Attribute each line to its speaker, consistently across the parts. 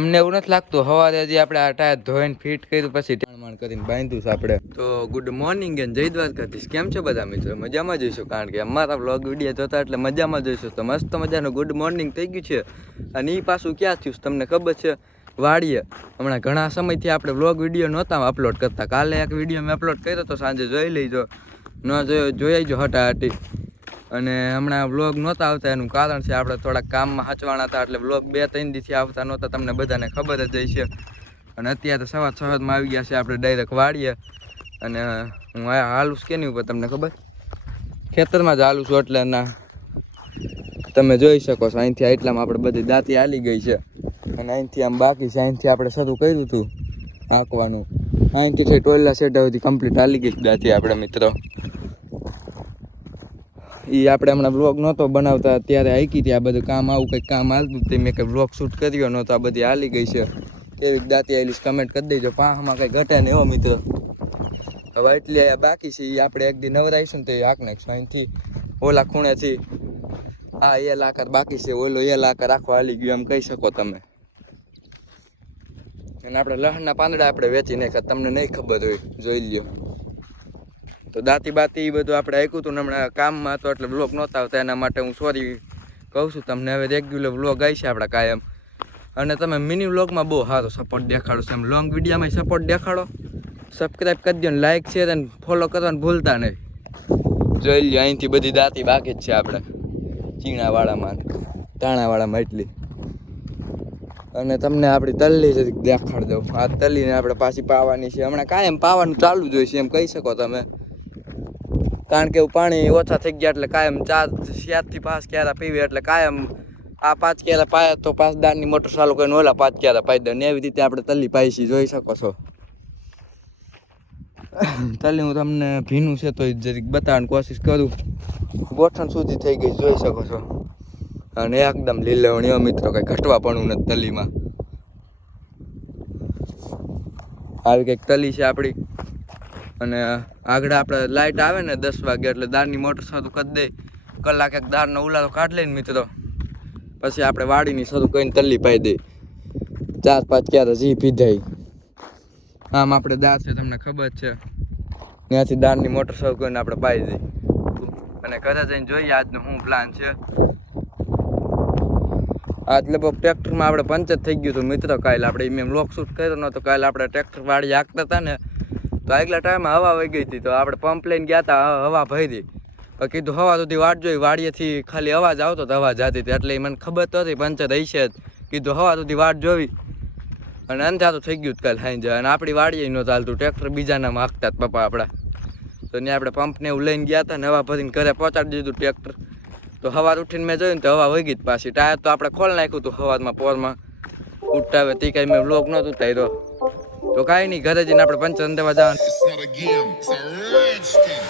Speaker 1: અમને એવું નથી લાગતું સવારે હજી આપણે આ ટાયર ધોઈને ફિટ કર્યું, પછી ટાણમાણ કરીને બાંધ્યું આપણે. તો ગુડ મોર્નિંગ એન્ડ જય દ્વારકાધીશ. કેમ છો બધા મિત્રો? મજામાં જોઈશું, કારણ કે અમારા બ્લોગ વીડિયો જોતા એટલે મજામાં જઈશું. તો મસ્ત મજાનું ગુડ મોર્નિંગ થઈ ગયું છે. અને એ પાછું ક્યાં થયું તમને ખબર છે? વાડીએ. હમણાં ઘણા સમયથી આપણે બ્લોગ વીડિયો નહોતા અપલોડ કરતા. કાલે એક વીડિયો મેં અપલોડ કર્યો તો સાંજે જોઈ લઈજો ન જોયો, જોઈ આવજો હટાહટી. અને હમણાં વ્લોગ નહોતા આવતા, એનું કારણ છે આપણે થોડાક કામમાં હચવાણા હતા એટલે વ્લોગ બે ત્રણ દીથી આવતા નહોતા, તમને બધાને ખબર જ છે અને અત્યારે સવાર સવારમાં આવી ગયા છે, આપણે ડાયરેક્ટ વાળીએ અને હું હાલું કેની ઉપર તમને ખબર? ખેતરમાં જ હાલું છું એટલે ના, તમે જોઈ શકો છો, અહીંથી એટલામાં આપણે બધી દાંતી હાલી ગઈ છે. અને અહીંથી આમ બાકી છે, અહીંથી આપણે શરૂ કર્યું હતું હાંકવાનું. અહીંથી ટોયલા સેટ સુધી કમ્પ્લીટ હાલી ગઈ દાંતી આપણે મિત્રો. એ આપણે હમણાં બ્લોગ નહોતો બનાવતા ત્યારે હાકી હતી આ બધું કામ, આવું કંઈક કામ હાલતું તે મેં કંઈ બ્લોગ શૂટ કર્યો નહોતો, આ બધી હાલી ગઈ છે. કેવી દાંતી આવેલી કમેન્ટ કરી દેજો પાહમાં કંઈ ઘટે નહીં હો મિત્ર. હવે એટલી બાકી છે એ આપણે એક દી નવરાઈશું ને તો એ હાક નાખશું અહીંથી ઓલા ખૂણેથી. આ એ લાકર બાકી છે, ઓલો એ લાકર આખો હાલી ગયો, એમ કહી શકો તમે. અને આપણે લહણના પાંદડા આપણે વેચી નાખ્યા તમને નહીં ખબર હોય, જોઈ લ્યો. તો દાંતી બાતી એ બધું આપણે આપ્યું હતું હમણાં કામમાં હતો એટલે બ્લોગ નહોતા આવતા, એના માટે હું સોરી કહું છું તમને, હવે રેગ્યુલર બ્લોગ આવી છે આપણા કાયમ. અને તમે મિની વ્લોગમાં બહુ સારો સપોર્ટ દેખાડો છો. એમ લોંગ વિડીયોમાં સપોર્ટ દેખાડો. સબસ્ક્રાઈબ કરી દો ને લાઈક શેર અને ફોલો કરવાનું ભૂલતા નહીં. જોઈ લ્યો, અહીંથી બધી દાંતી બાકી જ છે આપણે ચીણાવાળામાં તાણાવાળામાં એટલી. અને તમને આપણી તલ્લી દેખાડ દઉં. આ તલ્લીને આપણે પાછી પાવાની છે. હમણાં કાયમ પાવાનું ચાલુ જ હોય છે, એમ કહી શકો તમે. કારણ કે પાણી ઓછા થઈ ગયા એટલે કાયમ ચાર ચારથી પાંચ ક્યારા પીવે એટલે કાયમ આ પાંચ ક્યારા પાયા તો પાંચ દાળની મોટર ચાલુ કરીને ઓલા પાંચ ક્યારા પાઈ દે. એવી રીતે આપણે તલ્લી પાઈસી જોઈ શકો છો. તલ્લી હું તમને ભીનું છે તો જરીક બતાવવાની કોશિશ કરું. ગોઠણ સુધી થઈ ગઈ, જોઈ શકો છો. અને એકદમ લીલવણીઓ મિત્રો, કંઈ ઘટવા પણ નથી તલીમાં. આવી કંઈક તલી છે આપણી. અને આગળ આપણે લાઇટ આવે ને દસ વાગે એટલે દાળની મોટર શરૂ કરી દે. કલાક એક દાળનો ઉલાળો કાઢ લઈને મિત્રો. પછી આપણે વાડીની શરૂ કરીને તલ્લી પાઈ દઈ ચાર પાંચ ક્યારે જી પીધાઈ આમ આપણે દાળ છે તમને ખબર છે. ત્યાંથી દાળની મોટર શરૂ કરીને આપણે પાઈ દઈ અને ઘરે જઈને જોઈએ આજનો શું પ્લાન છે. આજ લગભગ ટ્રેક્ટરમાં આપણે પંચર થઈ ગયું હતું મિત્રો. કાલે આપણે મેં લોક શૂટ કર્યો નહોતો કાલે આપણે ટ્રેક્ટર વાળી હાંકતા હતા ને તો આગલા ટાઈમમાં હવા વહી ગઈ હતી, તો આપણે પંપ લઈને ગયા હતા હવા ભરી કીધું હવા સુધી વાટ જોઈ, વાડીએથી ખાલી અવાજ આવતો તો અવાજ જતી હતી, એટલે મને ખબર તો હતી પંચર હશે જ. કીધું હવા સુધી વાટ જોવી. અને અંધા તો થઈ ગયું કાલે સાંજે અને આપણી વાડીએ ન ચાલતું, ટ્રેક્ટર બીજાના માગતા જ પપ્પા આપણા. તો ત્યાં આપણે પંપને એવું લઈને ગયા હતા ને હવા ભરીને ઘરે પહોંચાડી દીધું ટ્રેક્ટર. તો હવા ઉઠીને મેં જોયું ને તો હવા વહી ગઈ પાછી. ટાયર તો આપણે ખોલ નાખ્યું હતું હવામાં પોરમાં. ઉઠાવે તી કાંઈ મેં બ્લોક નહોતું તાર્યો તો કાંઈ નહીં ઘરે જઈને આપણે જવાનું.
Speaker 2: Rich thing.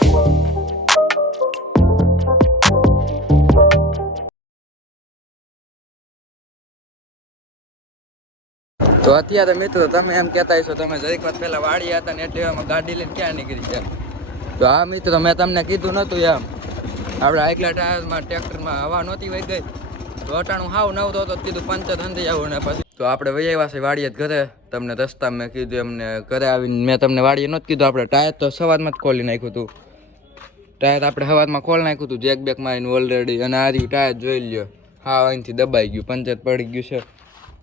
Speaker 1: તો અત્યારે મિત્રો તમે એમ કહેતા હશો તમે જરીક વાત પહેલાં વાળી હતા ને એટલે એમાં ગાડી લઈને ક્યાં નીકળી છે તો આ મિત્રો મેં તમને કીધું નહોતું એમ. આપણે આગલા ટાયરમાં ટ્રેક્ટરમાં હવા નહોતી વહી ગઈ. તો અટાણું હાવ નવતો તો કીધું પંચર ધંધી આવું ને પછી. તો આપણે વૈયા પાસે જ ઘરે. તમને રસ્તા મેં કીધું એમને ઘરે આવીને મેં તમને વાડીએ નહોતું કીધું. આપણે ટાયર તો સવારમાં જ ખોલી નાખ્યું હતું. ટાયર આપણે સવારમાં ખોલી નાખ્યું હતું. જેક બેક મારીને ઓલરેડી અને આ ટાયર જોઈ લ્યો. હા, અહીંથી દબાઈ ગયું. પંચર પડી ગયું છે.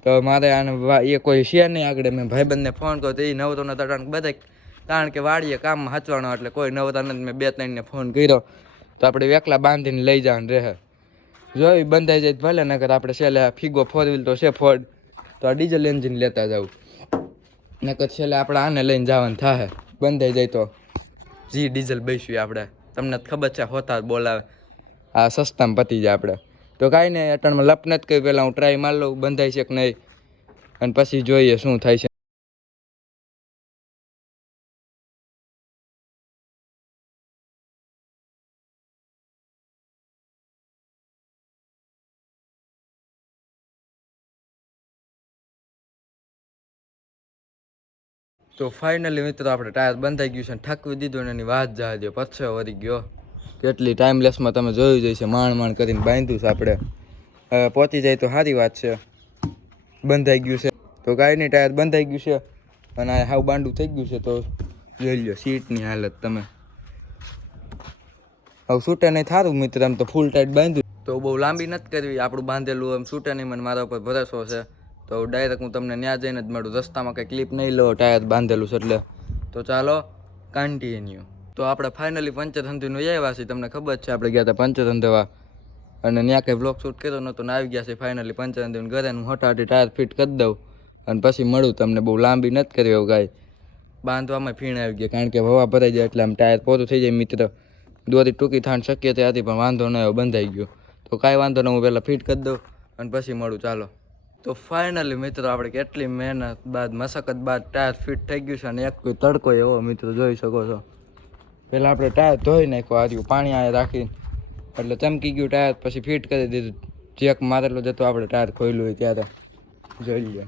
Speaker 1: તો મારે આને એ કોઈ છે નહીં આગળ. મેં ભાઈબંધને ફોન કર્યો તો એ નવતો ન તટાણ બધા કારણ કે વાડીએ કામમાં હાચવાનો એટલે કોઈ નવતા નથી મેં બે ત્રણને ફોન કર્યો. તો આપણે એકલા બાંધીને લઈ જવાનું રહે. જો એ બંધાઈ જાય ભલે નગર આપણે છેલ્લે ફીગો ફોર વ્હીલ તો છે ફોર્ડ તો આ ડીઝલ એન્જિન લેતા જવું નકર છેલ્લે આપણે આને લઈને જવાનું થાય બંધાઈ જાય તો જી ડીઝલ બેસ્યું આપણે. તમને ખબર છે, હોતા બોલાવે. આ સસ્તામાં પતી જાય આપણે. તો કાંઈ નહીં, અટણમાં લપ નથી કહ્યું પહેલાં હું ટ્રાય માર લઉં, બંધાય છે કે નહીં? અને પછી જોઈએ શું થાય છે. તો ફાઇનલી મિત્રો આપણે ટાયર બંધાઈ ગયું છે અને ઠાકવી દીધું ને એની વાત જવા દો પછી વળી ગયો. કેટલી ટાઈમલેસમાં તમે જોયું જશે માણ માણ કરીને બાંધ્યું છે આપણે. હવે પહોંચી જાય તો સારી વાત છે. બંધાઈ ગયું છે. તો ગાડીની ટાયર બંધાઈ ગયું છે અને આ હાવ બાંડું થઈ ગયું છે તો જોઈ લો સીટની હાલત તમે. હવે છૂટે નહીં થારું મિત્ર, આમ તો ફૂલ ટાઈટ બાંધ્યું. તો બહુ લાંબી નથી કરવી, આપણું બાંધેલું એમ છૂટે નહીં, મને મારા ઉપર ભરોસો છે. તો ડાયરેક્ટ હું તમને ન્યા જઈને જ મળું. રસ્તામાં કંઈ ક્લિપ નહીં લો ટાયર બાંધેલું છે એટલે. તો ચાલો કન્ટિન્યુ તો આપણે ફાઇનલી પંચતંત્રીનું આવ્યા છીએ તમને ખબર છે, આપણે ગયા હતા પંચતંત્રવા. અને ત્યાં કંઈ બ્લોગ શૂટ કર્યો નહોતો ને આવી ગયા છે ફાઇનલી પંચતંત્રીનું ઘરે હું હટાટી ટાયર ફિટ કરી દઉં. અને પછી મળું તમને, બહુ લાંબી નથી કરી એવું કાંઈ. બાંધવામાં ફીણ આવી ગયા કારણ કે હવા ભરાઈ જાય એટલે આમ ટાયર પોતું થઈ જાય મિત્ર. દોરી ટૂંકી થાણ શક્ય હતી, પણ વાંધો ન બંધાઈ ગયો. તો કાંઈ વાંધો ન, હું પહેલાં ફિટ કરી દઉં. અને પછી મળું, ચાલો. તો ફાઇનલી મિત્રો આપણે કેટલી મહેનત બાદ મશક્કત બાદ ટાયર ફિટ થઈ ગયું છે અને એક કોઈ તડકો એવો મિત્રો જોઈ શકો છો. પહેલાં આપણે ટાયર ધોઈ નાખ્યું આર્યું પાણી આ રાખીને. એટલે ચમકી ગયું ટાયર પછી ફિટ કરી દીધું. ચેક મારેલો જતો આપણે ટાયર ખોલ્યું હોય ત્યારે. જોઈ લઈએ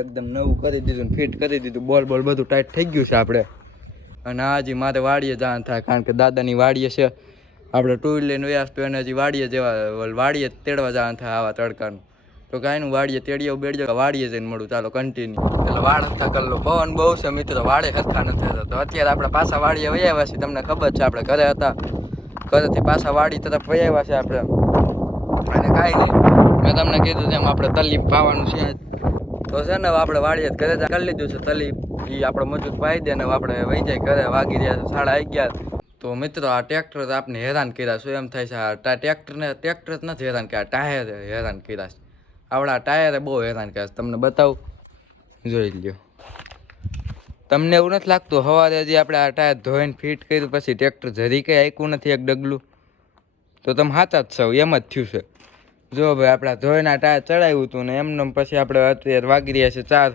Speaker 1: એકદમ નવું કરી દીધું ફિટ કરી દીધું. બોલ બોલ, બધું ટાઈટ થઈ ગયું છે આપણે. અને હજી મારે વાડીએ જવાનું થાય, કારણ કે દાદાની વાડીએ છે. આપણે ટુ વ્હીલર વ્યાસ તો એને હજી વાડીએ જેવા, વાડીએ તેડવા જવાનું થાય આવા તડકાનું. તો કાંઈનું વાડીએ તેડીએ બેડજો વાડીએ જઈને મળું. ચાલો કન્ટિન્યુ એટલે વાળ હરખા કરી પવન બહુ છે મિત્રો. વાળે હરખા નથી થતા. તો અત્યારે આપણે પાછા વાડીએ વહી આવ્યા તમને ખબર છે, આપણે ઘરે હતા. ઘરેથી પાછા વાડી તરફ વહી આવ્યા છે આપણે. અને કાંઈ નહીં. મેં તમને કીધું તેમ આપણે તલીફ પાવાનું છે તો છે ને આપણે વાડીએ ઘરે કરી લીધું છે તલીફ એ આપણે મજૂર પાઈ દે ને આપણે વહી જાય ઘરે. વાગી રહ્યા છે સાડા અગિયાર. તો મિત્રો, આ ટ્રેક્ટર આપને હેરાન કર્યા શું એમ થાય છે? આ ટ્રેક્ટરને, ટ્રેક્ટર જ નથી હેરાન કર્યા. ટાયર હેરાન કર્યા છે. આપણા ટાયરે બહુ હેરાન કર્યા છે. તમને બતાવું? જોઈ લ્યો. તમને એવું નથી લાગતું? સવારે હજી આપણે આ ટાયર ધોઈને ફિટ કર્યું, પછી ટ્રેક્ટર જરી કંઈ આંક્યું નથી એક ડગલું? તો તમે સાચા જ છો, એમ જ થયું છે. જો ભાઈ, આપણે ધોઈને આ ટાયર ચડાવ્યું હતું ને, એમને પછી આપણે અત્યારે વાગી રહ્યા છે ચાર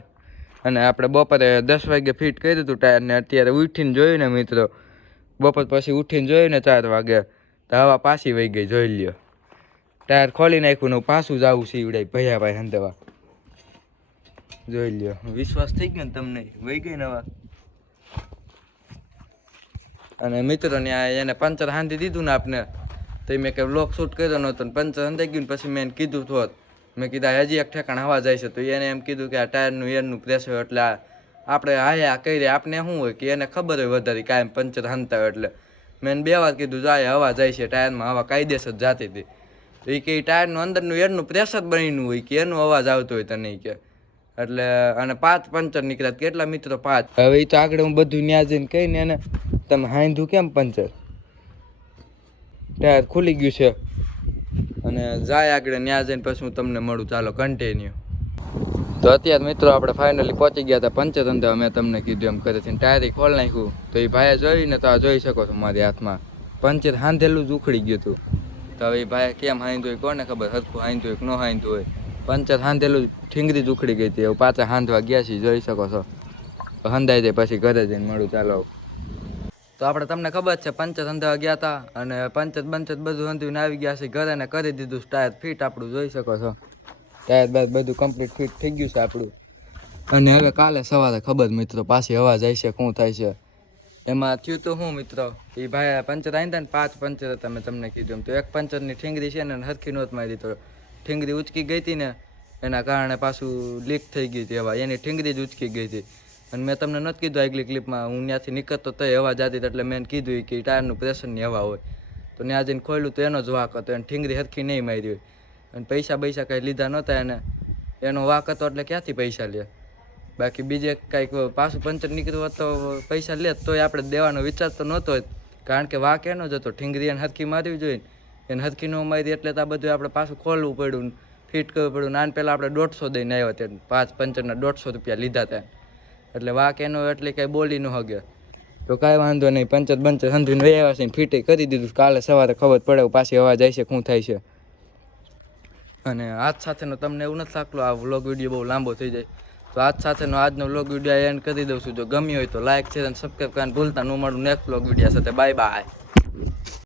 Speaker 1: અને આપણે બપોરે દસ વાગે ફિટ કર્યું હતું ટાયર ને, અત્યારે ઉઠીને જોયું ને મિત્રો, બપોર પછી ઉઠીને જોયું ને ચાર વાગે, તો હવા પાછી વહી ગઈ, જોઈ લ્યો. ટાયર ખોલી નાખ્યું ને પાછું જ આવું સીવડાય ભૈયા ભાઈ હંધવા. જોઈ લ્યો વિશ્વાસ થઈ ગયો ને તમને, વહી ગઈ નવા અને મિત્રોને આ એને પંચર હાંધી દીધું ને આપને. તો મેં કંઈ બ્લોક શૂટ કર્યો નહોતો ને પંચર હંધાઈ ગયું પછી મેં કીધું થોત મેં કીધા હજી એક ઠેકાણ હવા જાય છે. તો એને એમ કીધું કે આ ટાયરનું એરનું પ્રેશર એટલે આપણે હાયા કરી આપણે શું હોય કે એને ખબર હોય વધારે કાયમ પંચર હાંધતા હોય એટલે. મેં બે વાર કીધું જાય હવા જાય છે ટાયરમાં, હવા કાયદેસર જાતી હતી. તો એ કે એ ટાયરનું અંદરનું એરનું પ્રેશર બનીનું હોય કે એનો અવાજ આવતો હોય તને કે. એટલે, અને પાંચ પંચર નીકળ્યા કેટલા મિત્રો પાંચ? હવે એ તો આગળ હું બધું ન્યા જઈને કહીને એને, તમે હાંધું કેમ પંચર? ટાયર ખુલી ગયું છે. અને જાય આગળ ન્યા જઈને પછી હું તમને મળું. ચાલો કન્ટિન્યુ તો અત્યારે મિત્રો આપણે ફાઇનલી પહોંચી ગયા હતા અંદર મેં તમને કીધું એમ કરે છે ટાયર ખોલ નાખ્યું. તો એ ભાઈએ જોઈને તો આ જોઈ શકો છો મારી હાથમાં. પંચર હાંધેલું જ ઉખડી ગયું હતું. તો હવે ભાઈ કેમ હાંધ્યું હોય કોને ખબર? હરખું હાંધ્યું હોય કે ન હાંધ્યું હોય? પંચર હાંધેલું ઠીંગરી જ ઉખડી ગઈ હતી. હવે પાછા હાંધવા ગયા છીએ, જોઈ શકો છો. હંધાઈ જાય, પછી ઘરે જઈને મળું. ચાલો તો આપણે તમને ખબર છે, પંચર હંધાવા ગયા હતા અને પંચર બંચર બધું હંધીને આવી ગયા છે ઘરે ને કરી દીધું ટાયર ફિટ આપણું, જોઈ શકો છો. ટાયર બાદ બધું કમ્પ્લીટ ફિટ થઈ ગયું છે આપણું. અને હવે કાલે સવારે ખબર મિત્રો, પાછી હવા જાય છે, શું થાય છે. એમાં થયું તો શું મિત્રો? એ ભાઈ પંચર આવી ને પાંચ પંચર હતા મેં તમને કીધું એમ. તો એક પંચરની ઠીંગરી છે ને હરખી નોત મારી તો ઠીંગરી ઉચકી ગઈ હતી ને, એના કારણે પાછું લીક થઈ ગઈ હતી હવા. એની ઠીંગરી જ ઉચકી ગઈ હતી. અને મેં તમને નથી કીધું આગલી ક્લિપમાં હું ત્યાંથી નીકળતો તો હવા જતી હતી, એટલે મેં કીધું કે ટાયરનું પ્રેશરની હવા હોય. તો ત્યાં જઈને ખોલ્યું તો એનો જ વાક હતો. એને ઠીંગરી હરખી નહીં મારી હોય. અને પૈસા પૈસા કાંઈ લીધા નહોતા એને. એનો વાક હતો એટલે ક્યાંથી પૈસા લે? બાકી બીજે કાંઈક પાછું પંચર નીકળ્યું હોત તો પૈસા લે તોય આપણે દેવાનો વિચાર તો નહોતો જ કારણ કે વાક એનો જ હતો, ઠીંગરી એને હરખી મારવી જોઈએ. એને હરખી ન મારી એટલે તો આ બધું આપણે પાછું ખોલવું પડ્યું ફિટ કરવું પડ્યું નાન પહેલાં આપણે દોઢસો દઈને આવ્યા ત્યાં પાંચ પંચરના દોઢસો રૂપિયા લીધા ત્યાં એટલે વાક એનો એટલે કાંઈ બોલી ન હગે. તો કાંઈ વાંધો નહીં, પંચર બંચર સમજીને વહી આવ્યા છે ફિટે કરી દીધું. કાલે સવારે ખબર પડે પાછી હવા જાય છે, શું થાય છે. અને આજ સાથેનો તમને એવું નથી લાગતું, આ વ્લોગ વીડિયો બહુ લાંબો થઈ જાય. તો આજ સાથેનો આજનો વ્લોગ વીડિયો એન્ડ કરી દઉં છું. જો ગમ્યો હોય તો લાઇક છે અને સબસ્ક્રાઈબ કરવાનું ભૂલતા ન મળું. નેક્સ્ટ વ્લોગ વીડિયો સાથે. Bye bye